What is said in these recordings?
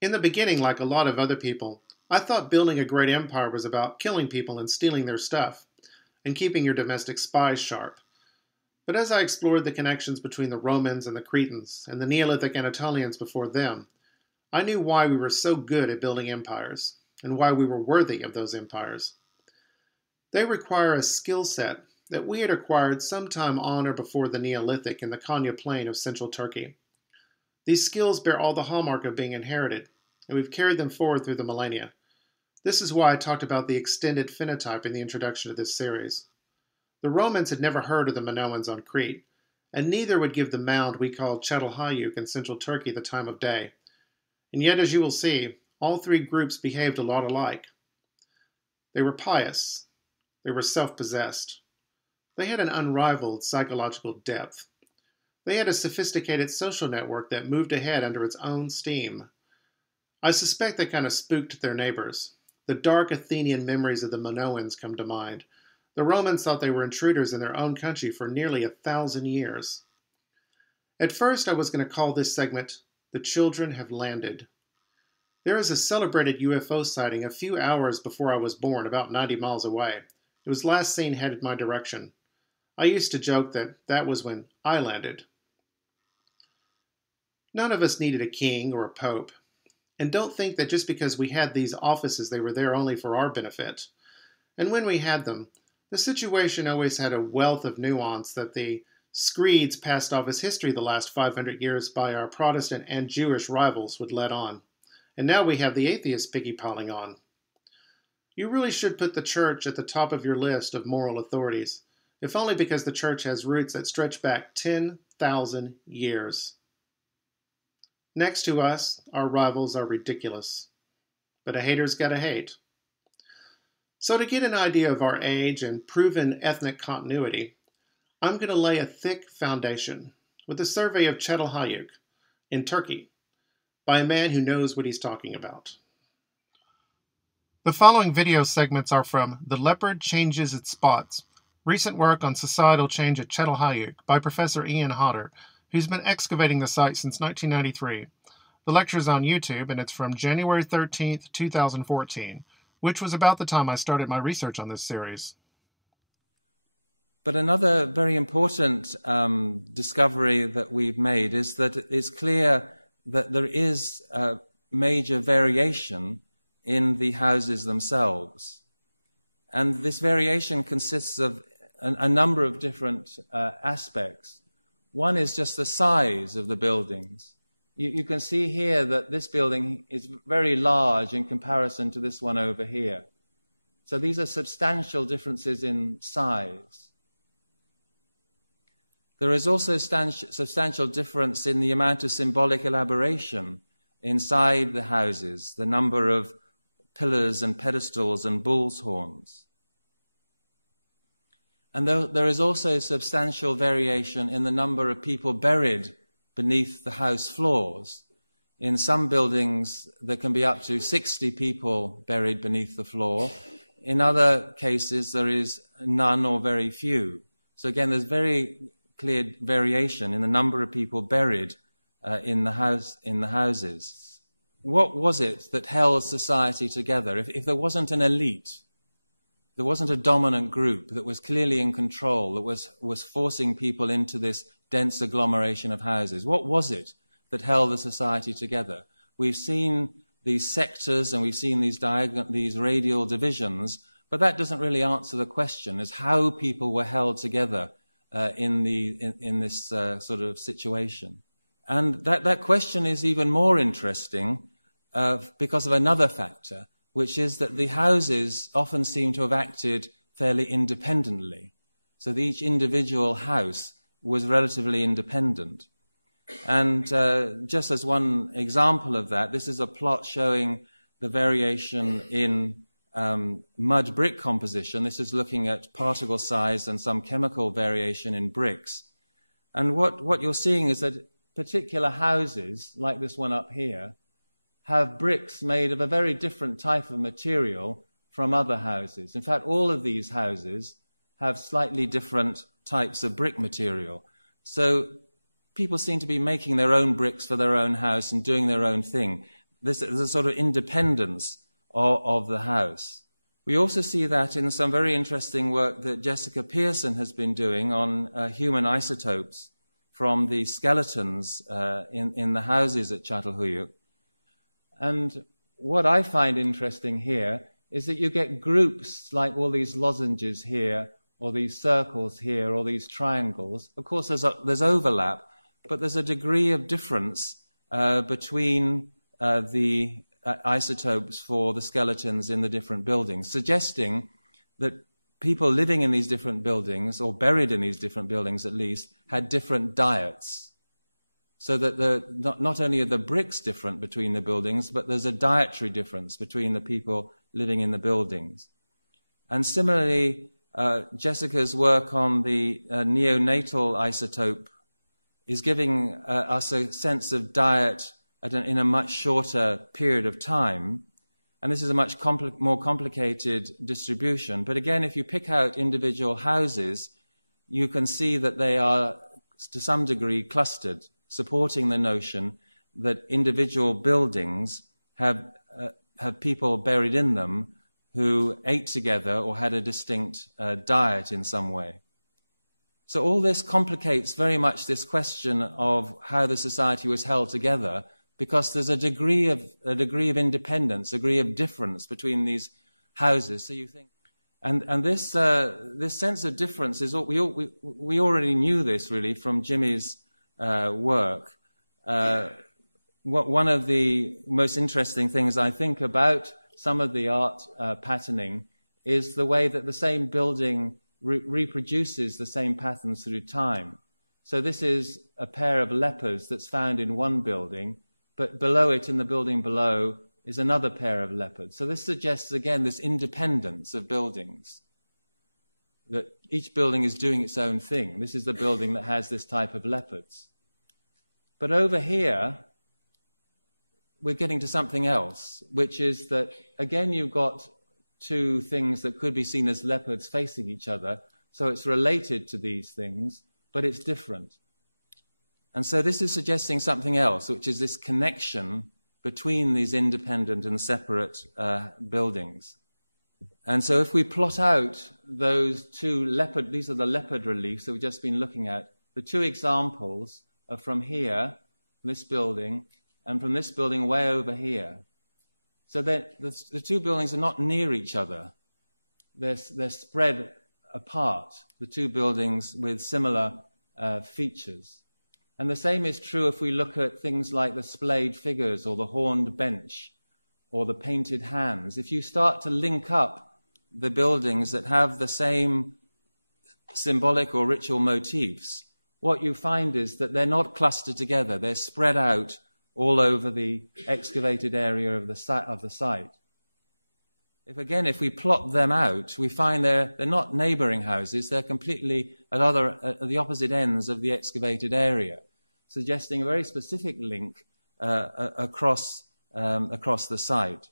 In the beginning, like a lot of other people, I thought building a great empire was about killing people and stealing their stuff, and keeping your domestic spies sharp. But as I explored the connections between the Romans and the Cretans, and the Neolithic Anatolians before them, I knew why we were so good at building empires, and why we were worthy of those empires. They require a skill set that we had acquired sometime on or before the Neolithic in the Konya Plain of central Turkey. These skills bear all the hallmark of being inherited, and we've carried them forward through the millennia. This is why I talked about the extended phenotype in the introduction to this series. The Romans had never heard of the Minoans on Crete, and neither would give the mound we call Çatalhöyük in central Turkey the time of day. And yet, as you will see, all three groups behaved a lot alike. They were pious. They were self-possessed. They had an unrivaled psychological depth. They had a sophisticated social network that moved ahead under its own steam. I suspect they kind of spooked their neighbors. The dark Athenian memories of the Minoans come to mind. The Romans thought they were intruders in their own country for nearly 1,000 years. At first, I was going to call this segment, "The Children Have Landed." There is a celebrated UFO sighting a few hours before I was born, about 90 miles away. It was last seen headed my direction. I used to joke that that was when I landed. None of us needed a king or a pope. And don't think that just because we had these offices they were there only for our benefit. And when we had them, the situation always had a wealth of nuance that the screeds passed off as history the last 500 years by our Protestant and Jewish rivals would let on. And now we have the atheists piggy-piling on. You really should put the church at the top of your list of moral authorities, if only because the church has roots that stretch back 10,000 years. Next to us, our rivals are ridiculous. But a hater's gotta hate. So to get an idea of our age and proven ethnic continuity, I'm going to lay a thick foundation with a survey of Çatalhöyük in Turkey by a man who knows what he's talking about. The following video segments are from The Leopard Changes Its Spots, recent work on societal change at Çatalhöyük by Professor Ian Hodder, who's been excavating the site since 1993. The lecture is on YouTube, and it's from January 13th, 2014, which was about the time I started my research on this series. But another very important discovery that we've made is that it's clear that there is a major variation in the houses themselves. And this variation consists of a number of different aspects. One is just the size of the buildings. You can see here that this building is very large in comparison to this one over here. So these are substantial differences in size. There is also substantial difference in the amount of symbolic elaboration inside the houses, the number of pillars and pedestals and bull's horns. And there is also substantial variation in the number of people buried beneath the house floors. In some buildings, there can be up to 60 people buried beneath the floor. In other cases, there is none or very few. So again, there's very clear variation in the number of people buried in the houses. What was it that held society together? If there wasn't an elite, there wasn't a dominant group that was clearly in control, that was forcing people into this dense agglomeration of houses, what was it that held the society together? We've seen these sectors and we've seen these radial divisions, but that doesn't really answer the question as how people were held together in this sort of situation. And that question is even more interesting because of another factor, which is that the houses often seem to have acted fairly independently. So each individual house was relatively independent. And just as one example of that, this is a plot showing the variation in mud brick composition. This is looking at particle size and some chemical variation in bricks. And what you're seeing is that particular houses, like this one up here, have bricks made of a very different type of material from other houses. In fact, all of these houses have slightly different types of brick material. So people seem to be making their own bricks for their own house and doing their own thing. this sort of independence of the house. We also see that in some very interesting work that Jessica Pearson has been doing on human isotopes from the skeletons in the houses at Çatalhöyük. And what I find interesting here is that you get groups like all these lozenges here, or these circles here, or these triangles. Of course, there's overlap, but there's a degree of difference between the isotopes for the skeletons in the different buildings, suggesting that people living in these different buildings, or buried in these different buildings at least, had different diets. So that not only are the bricks different between the buildings, but there's a dietary difference between the people living in the buildings. And similarly, Jessica's work on the neonatal isotope is giving us a sense of diet in a much shorter period of time. And this is a much more complicated distribution. But again, if you pick out individual houses, you can see that they are, to some degree, clustered, supporting the notion that individual buildings have people buried in them who ate together or had a distinct diet in some way. So all this complicates very much this question of how the society was held together, because there's a degree of independence, a degree of difference between these houses. So you think, and this sense of difference is we already knew this really from Jimmy's work. One of the most interesting things I think about some of the art patterning is the way that the same building reproduces the same patterns through time. So this is a pair of leopards that's found in one building, but below it, in the building below, is another pair of leopards. So this suggests, again, this independence of buildings, that each building is doing its own thing. This is the building that has this type of leopards. But over here, we're getting to something else, which is that, again, you've got two things that could be seen as leopards facing each other. So it's related to these things, but it's different. And so this is suggesting something else, which is this connection between these independent and separate buildings. And so if we plot out those two leopard, these are the leopard reliefs that we've just been looking at. The two examples are from here, this building, and from this building way over here. So that the two buildings are not near each other. They're spread apart, the two buildings with similar features. And the same is true if we look at things like the splayed figures or the horned bench or the painted hands. If you start to link up the buildings that have the same symbolic or ritual motifs, what you find is that they're not clustered together. They're spread out all over the excavated area of the site. If we plot them out, we find they're not neighboring houses. They're completely at the opposite ends of the excavated area, suggesting a very specific link across the site.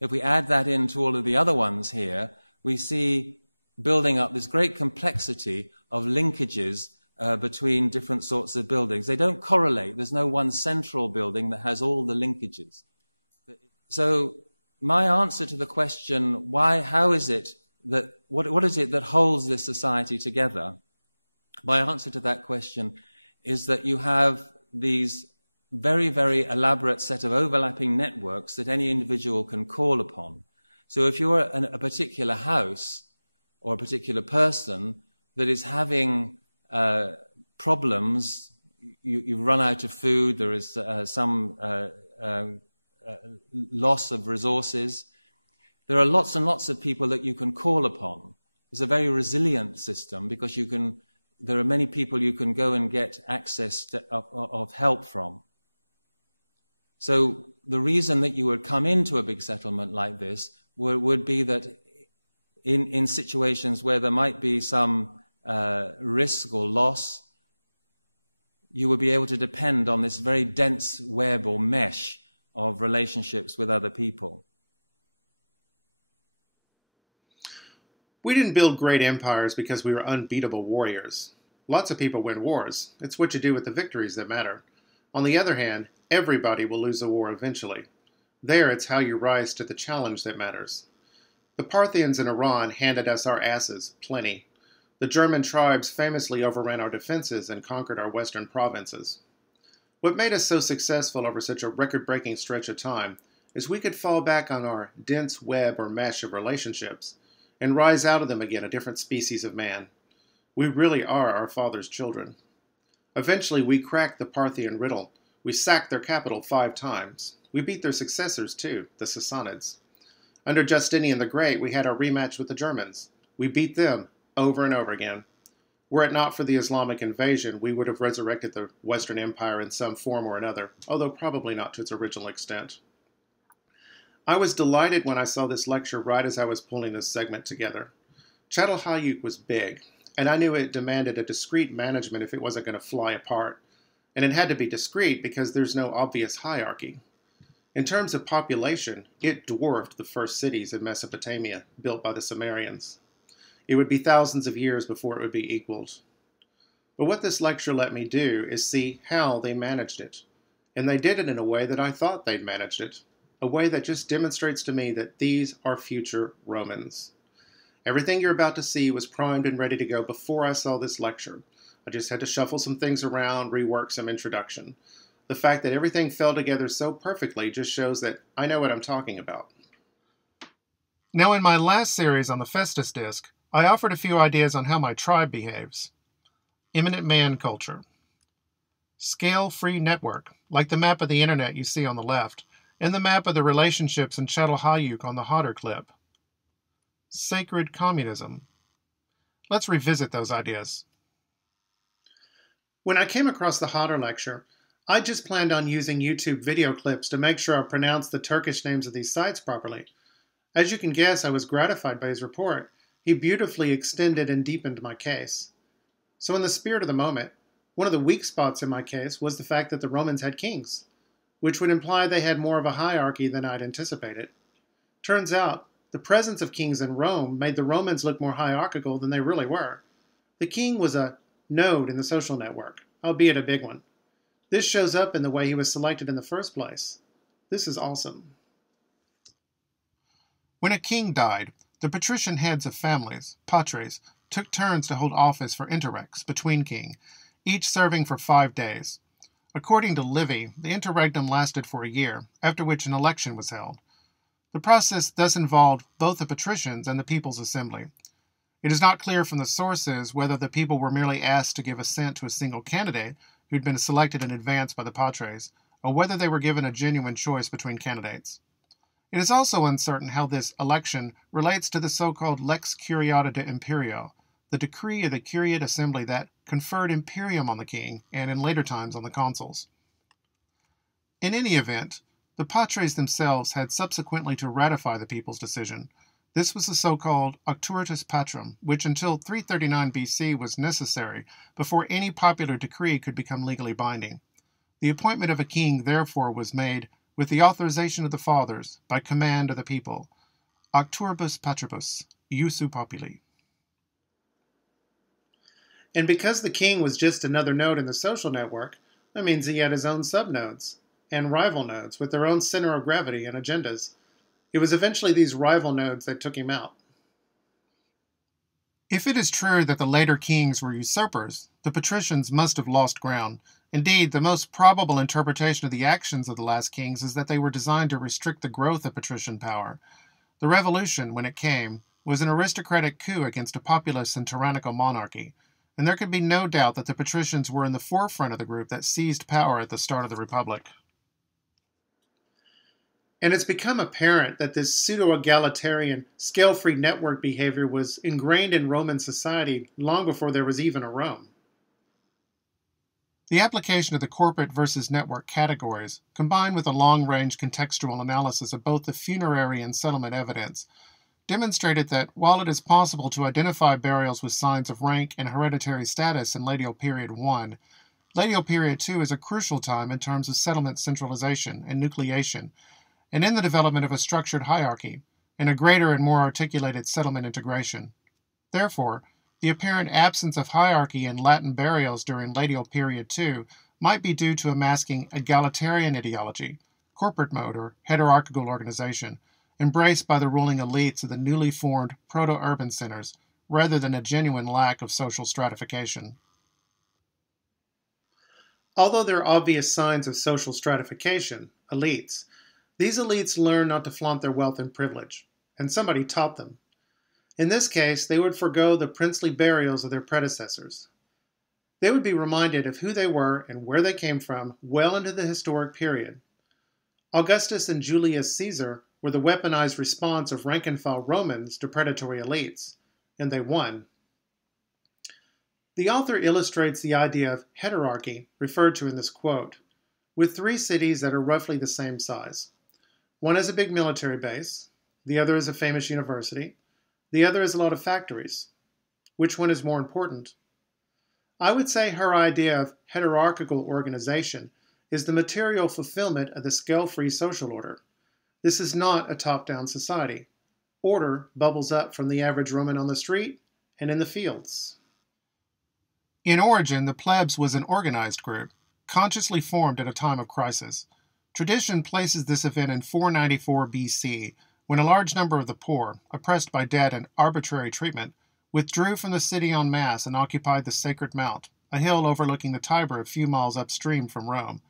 If we add that into all of the other ones here, we see building up this great complexity of linkages between different sorts of buildings. They don't correlate. There's no one central building that has all the linkages. So my answer to the question, how is it that, what is it that holds this society together? My answer to that question is that you have these very, very elaborate set of overlapping networks that any individual can call upon. So if you're a particular house or a particular person that is having problems, you've run out of food, there is some loss of resources, there are lots and lots of people that you can call upon. It's a very resilient system because there are many people you can go and get access of help from. So the reason that you would come into a big settlement like this would be that in situations where there might be some risk or loss, you would be able to depend on this very dense web or mesh of relationships with other people. We didn't build great empires because we were unbeatable warriors. Lots of people win wars. It's what you do with the victories that matter. On the other hand, everybody will lose a war eventually. There, it's how you rise to the challenge that matters. The Parthians in Iran handed us our asses, plenty. The German tribes famously overran our defenses and conquered our western provinces. What made us so successful over such a record-breaking stretch of time is we could fall back on our dense web or mesh of relationships and rise out of them again a different species of man. We really are our father's children. Eventually, we cracked the Parthian riddle. We sacked their capital 5 times. We beat their successors, too, the Sassanids. Under Justinian the Great, we had our rematch with the Germans. We beat them over and over again. Were it not for the Islamic invasion, we would have resurrected the Western Empire in some form or another, although probably not to its original extent. I was delighted when I saw this lecture right as I was pulling this segment together. Çatalhöyük was big, and I knew it demanded a discreet management if it wasn't going to fly apart. And it had to be discreet because there's no obvious hierarchy. In terms of population, it dwarfed the first cities in Mesopotamia, built by the Sumerians. It would be thousands of years before it would be equaled. But what this lecture let me do is see how they managed it. And they did it in a way that I thought they'd managed it. A way that just demonstrates to me that these are future Romans. Everything you're about to see was primed and ready to go before I saw this lecture. I just had to shuffle some things around, rework some introduction. The fact that everything fell together so perfectly just shows that I know what I'm talking about. Now, in my last series on the Festus disc, I offered a few ideas on how my tribe behaves. Immanent man culture. Scale-free network, like the map of the internet you see on the left, and the map of the relationships in Çatalhöyük on the hotter clip. Sacred communism. Let's revisit those ideas. When I came across the Hodder lecture, I just planned on using YouTube video clips to make sure I pronounced the Turkish names of these sites properly. As you can guess, I was gratified by his report. He beautifully extended and deepened my case. So in the spirit of the moment, one of the weak spots in my case was the fact that the Romans had kings, which would imply they had more of a hierarchy than I'd anticipated. Turns out, the presence of kings in Rome made the Romans look more hierarchical than they really were. The king was a node in the social network, albeit a big one. This shows up in the way he was selected in the first place. This is awesome. When a king died, the patrician heads of families, patres, took turns to hold office for interrex, between king, each serving for 5 days. According to Livy, the interregnum lasted for a year, after which an election was held. The process thus involved both the patricians and the people's assembly. It is not clear from the sources whether the people were merely asked to give assent to a single candidate who'd been selected in advance by the patres, or whether they were given a genuine choice between candidates. It is also uncertain how this election relates to the so-called Lex Curiata de Imperio, the decree of the Curiate Assembly that conferred Imperium on the king and in later times on the consuls. In any event, the patres themselves had subsequently to ratify the people's decision. This was the so-called Auctoritas Patrum, which until 339 BC was necessary before any popular decree could become legally binding. The appointment of a king, therefore, was made with the authorization of the fathers, by command of the people. Auctoribus Patribus, Iusu Populi. And because the king was just another node in the social network, that means he had his own subnodes and rival nodes with their own center of gravity and agendas. It was eventually these rival nodes that took him out. If it is true that the later kings were usurpers, the patricians must have lost ground. Indeed, the most probable interpretation of the actions of the last kings is that they were designed to restrict the growth of patrician power. The revolution, when it came, was an aristocratic coup against a populous and tyrannical monarchy, and there could be no doubt that the patricians were in the forefront of the group that seized power at the start of the Republic. And it's become apparent that this pseudo-egalitarian, scale-free network behavior was ingrained in Roman society long before there was even a Rome. The application of the corporate versus network categories, combined with a long-range contextual analysis of both the funerary and settlement evidence, demonstrated that while it is possible to identify burials with signs of rank and hereditary status in Laetial Period I, Laetial Period II is a crucial time in terms of settlement centralization and nucleation, and in the development of a structured hierarchy, and a greater and more articulated settlement integration. Therefore, the apparent absence of hierarchy in Latin burials during Laetial Period II might be due to a masking egalitarian ideology, corporate mode, or hierarchical organization, embraced by the ruling elites of the newly formed proto-urban centers, rather than a genuine lack of social stratification. Although there are obvious signs of social stratification, these elites learn not to flaunt their wealth and privilege, and somebody taught them. In this case, they would forego the princely burials of their predecessors. They would be reminded of who they were and where they came from well into the historic period. Augustus and Julius Caesar were the weaponized response of rank-and-file Romans to predatory elites, and they won. The author illustrates the idea of heterarchy referred to in this quote, with three cities that are roughly the same size. One is a big military base, the other is a famous university, the other is a lot of factories. Which one is more important? I would say her idea of hierarchical organization is the material fulfillment of the scale-free social order. This is not a top-down society. Order bubbles up from the average Roman on the street and in the fields. In origin, the plebs was an organized group, consciously formed at a time of crisis. Tradition places this event in 494 BC, when a large number of the poor, oppressed by debt and arbitrary treatment, withdrew from the city en masse and occupied the Sacred Mount, a hill overlooking the Tiber a few miles upstream from Rome.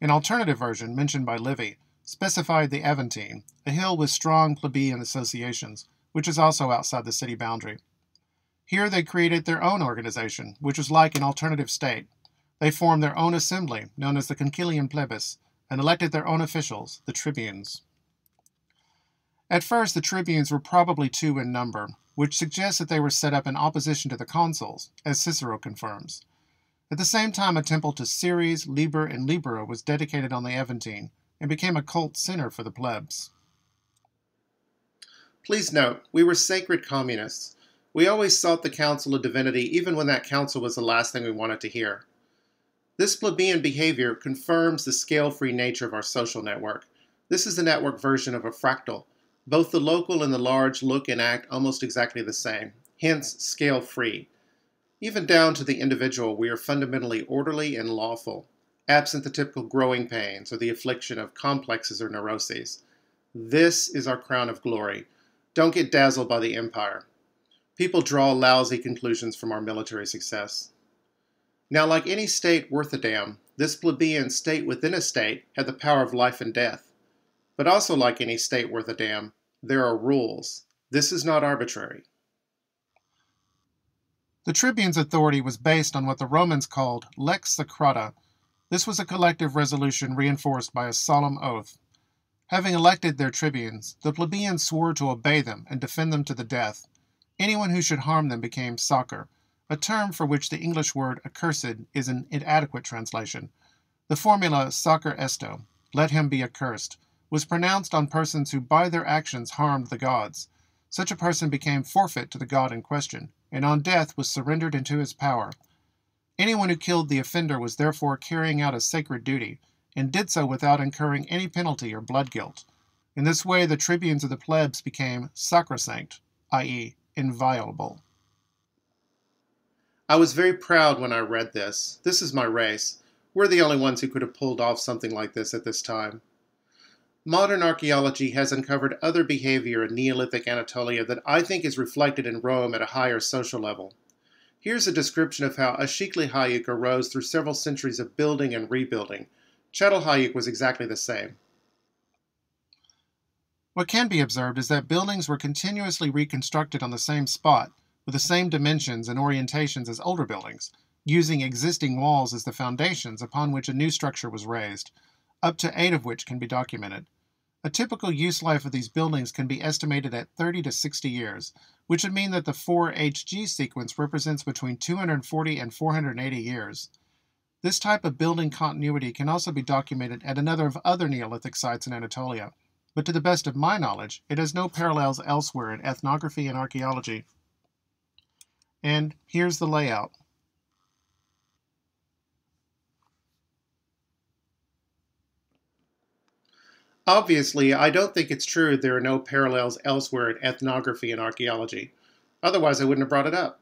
An alternative version, mentioned by Livy, specified the Aventine, a hill with strong plebeian associations, which is also outside the city boundary. Here they created their own organization, which was like an alternative state. They formed their own assembly, known as the Concilium Plebis, and elected their own officials, the tribunes. At first, the tribunes were probably 2 in number, which suggests that they were set up in opposition to the consuls, as Cicero confirms. At the same time, a temple to Ceres, Liber, and Libera was dedicated on the Aventine, and became a cult center for the plebs. Please note, we were sacred communists. We always sought the counsel of divinity even when that counsel was the last thing we wanted to hear. This plebeian behavior confirms the scale-free nature of our social network. This is the network version of a fractal. Both the local and the large look and act almost exactly the same, hence scale-free. Even down to the individual, we are fundamentally orderly and lawful, absent the typical growing pains or the affliction of complexes or neuroses. This is our crown of glory. Don't get dazzled by the empire. People draw lousy conclusions from our military success. Now, like any state worth a damn, this plebeian state within a state had the power of life and death. But also like any state worth a damn, there are rules. This is not arbitrary. The tribune's authority was based on what the Romans called Lex the Crodah. This was a collective resolution reinforced by a solemn oath. Having elected their tribunes, the plebeians swore to obey them and defend them to the death. Anyone who should harm them became sacer, a term for which the English word accursed is an inadequate translation. The formula sacer esto, let him be accursed, was pronounced on persons who by their actions harmed the gods. Such a person became forfeit to the god in question, and on death was surrendered into his power. Anyone who killed the offender was therefore carrying out a sacred duty, and did so without incurring any penalty or blood guilt. In this way, the tribunes of the plebs became sacrosanct, i.e., inviolable. I was very proud when I read this. This is my race. We're the only ones who could have pulled off something like this at this time. Modern archaeology has uncovered other behavior in Neolithic Anatolia that I think is reflected in Rome at a higher social level. Here's a description of how Ashikli-Hayuk arose through several centuries of building and rebuilding. Çatal-Hayuk was exactly the same. What can be observed is that buildings were continuously reconstructed on the same spot, with the same dimensions and orientations as older buildings, using existing walls as the foundations upon which a new structure was raised, up to 8 of which can be documented. A typical use life of these buildings can be estimated at 30 to 60 years, which would mean that the 4HG sequence represents between 240 and 480 years. This type of building continuity can also be documented at another of other Neolithic sites in Anatolia, but to the best of my knowledge, it has no parallels elsewhere in ethnography and archaeology. And here's the layout. Obviously, I don't think it's true there are no parallels elsewhere in ethnography and archaeology. Otherwise, I wouldn't have brought it up.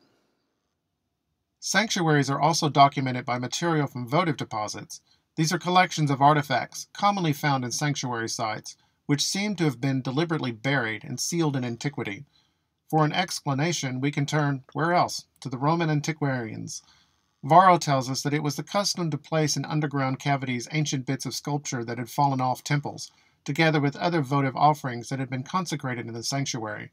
Sanctuaries are also documented by material from votive deposits. These are collections of artifacts commonly found in sanctuary sites, which seem to have been deliberately buried and sealed in antiquity. For an explanation, we can turn, where else, to the Roman antiquarians. Varro tells us that it was the custom to place in underground cavities ancient bits of sculpture that had fallen off temples, together with other votive offerings that had been consecrated in the sanctuary.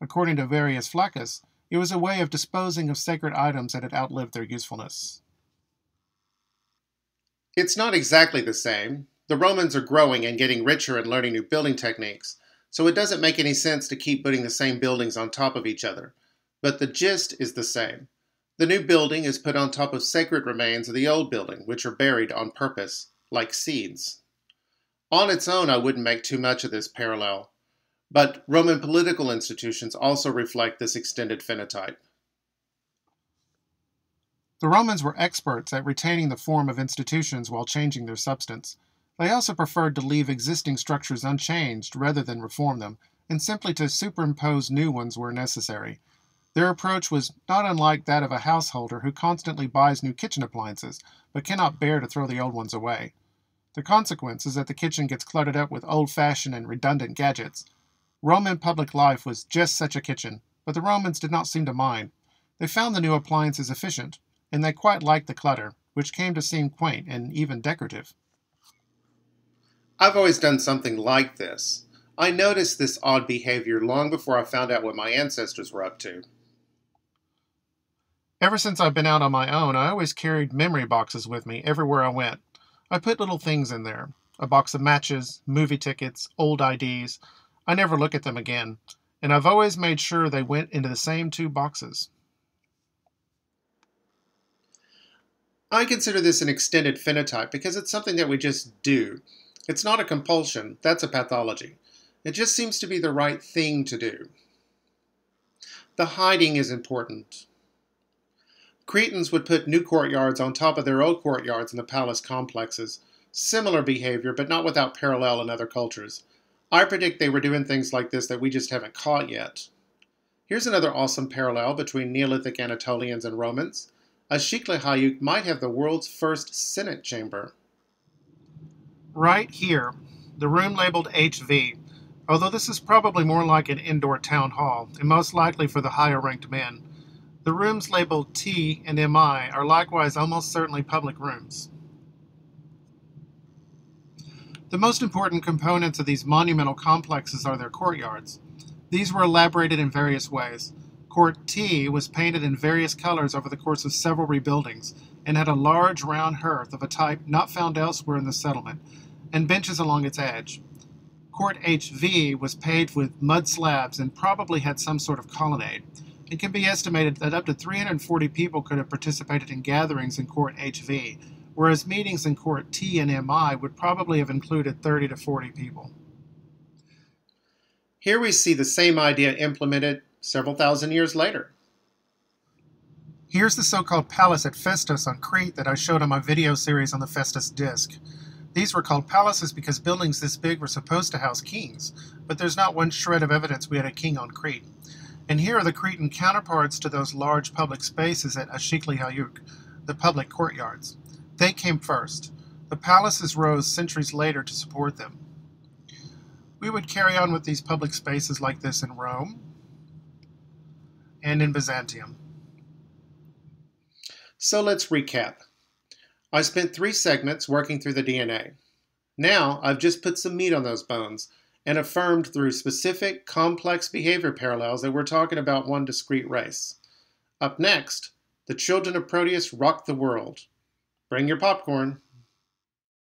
According to Varius Flaccus, it was a way of disposing of sacred items that had outlived their usefulness. It's not exactly the same. The Romans are growing and getting richer and learning new building techniques, so it doesn't make any sense to keep putting the same buildings on top of each other. But the gist is the same. The new building is put on top of sacred remains of the old building, which are buried on purpose, like seeds. On its own, I wouldn't make too much of this parallel, but Roman political institutions also reflect this extended phenotype. The Romans were experts at retaining the form of institutions while changing their substance. They also preferred to leave existing structures unchanged rather than reform them, and simply to superimpose new ones where necessary. Their approach was not unlike that of a householder who constantly buys new kitchen appliances, but cannot bear to throw the old ones away. The consequence is that the kitchen gets cluttered up with old-fashioned and redundant gadgets. Roman public life was just such a kitchen, but the Romans did not seem to mind. They found the new appliances efficient, and they quite liked the clutter, which came to seem quaint and even decorative. I've always done something like this. I noticed this odd behavior long before I found out what my ancestors were up to. Ever since I've been out on my own, I always carried memory boxes with me everywhere I went. I put little things in there. A box of matches, movie tickets, old IDs. I never look at them again, and I've always made sure they went into the same 2 boxes. I consider this an extended phenotype because it's something that we just do. It's not a compulsion, that's a pathology. It just seems to be the right thing to do. The hiding is important. Cretans would put new courtyards on top of their old courtyards in the palace complexes. Similar behavior, but not without parallel in other cultures. I predict they were doing things like this that we just haven't caught yet. Here's another awesome parallel between Neolithic Anatolians and Romans. Ashikli-Hayuk might have the world's first Senate chamber. Right here, the room labeled HV, although this is probably more like an indoor town hall, and most likely for the higher-ranked men. The rooms labeled T and MI are likewise almost certainly public rooms. The most important components of these monumental complexes are their courtyards. These were elaborated in various ways. Court T was painted in various colors over the course of several rebuildings, and had a large round hearth of a type not found elsewhere in the settlement, and benches along its edge. Court HV was paved with mud slabs and probably had some sort of colonnade. It can be estimated that up to 340 people could have participated in gatherings in Court HV, whereas meetings in Court T and MI would probably have included 30 to 40 people. Here we see the same idea implemented several thousand years later. Here's the so-called palace at Festus on Crete that I showed on my video series on the Festus disc. These were called palaces because buildings this big were supposed to house kings, but there's not one shred of evidence we had a king on Crete. And here are the Cretan counterparts to those large public spaces at Ashikli-Hayuk, the public courtyards. They came first. The palaces rose centuries later to support them. We would carry on with these public spaces like this in Rome and in Byzantium. So let's recap. I spent 3 segments working through the DNA. Now I've just put some meat on those bones and affirmed through specific, complex behavior parallels that we're talking about one discrete race. Up next, the children of Proteus rock the world. Bring your popcorn.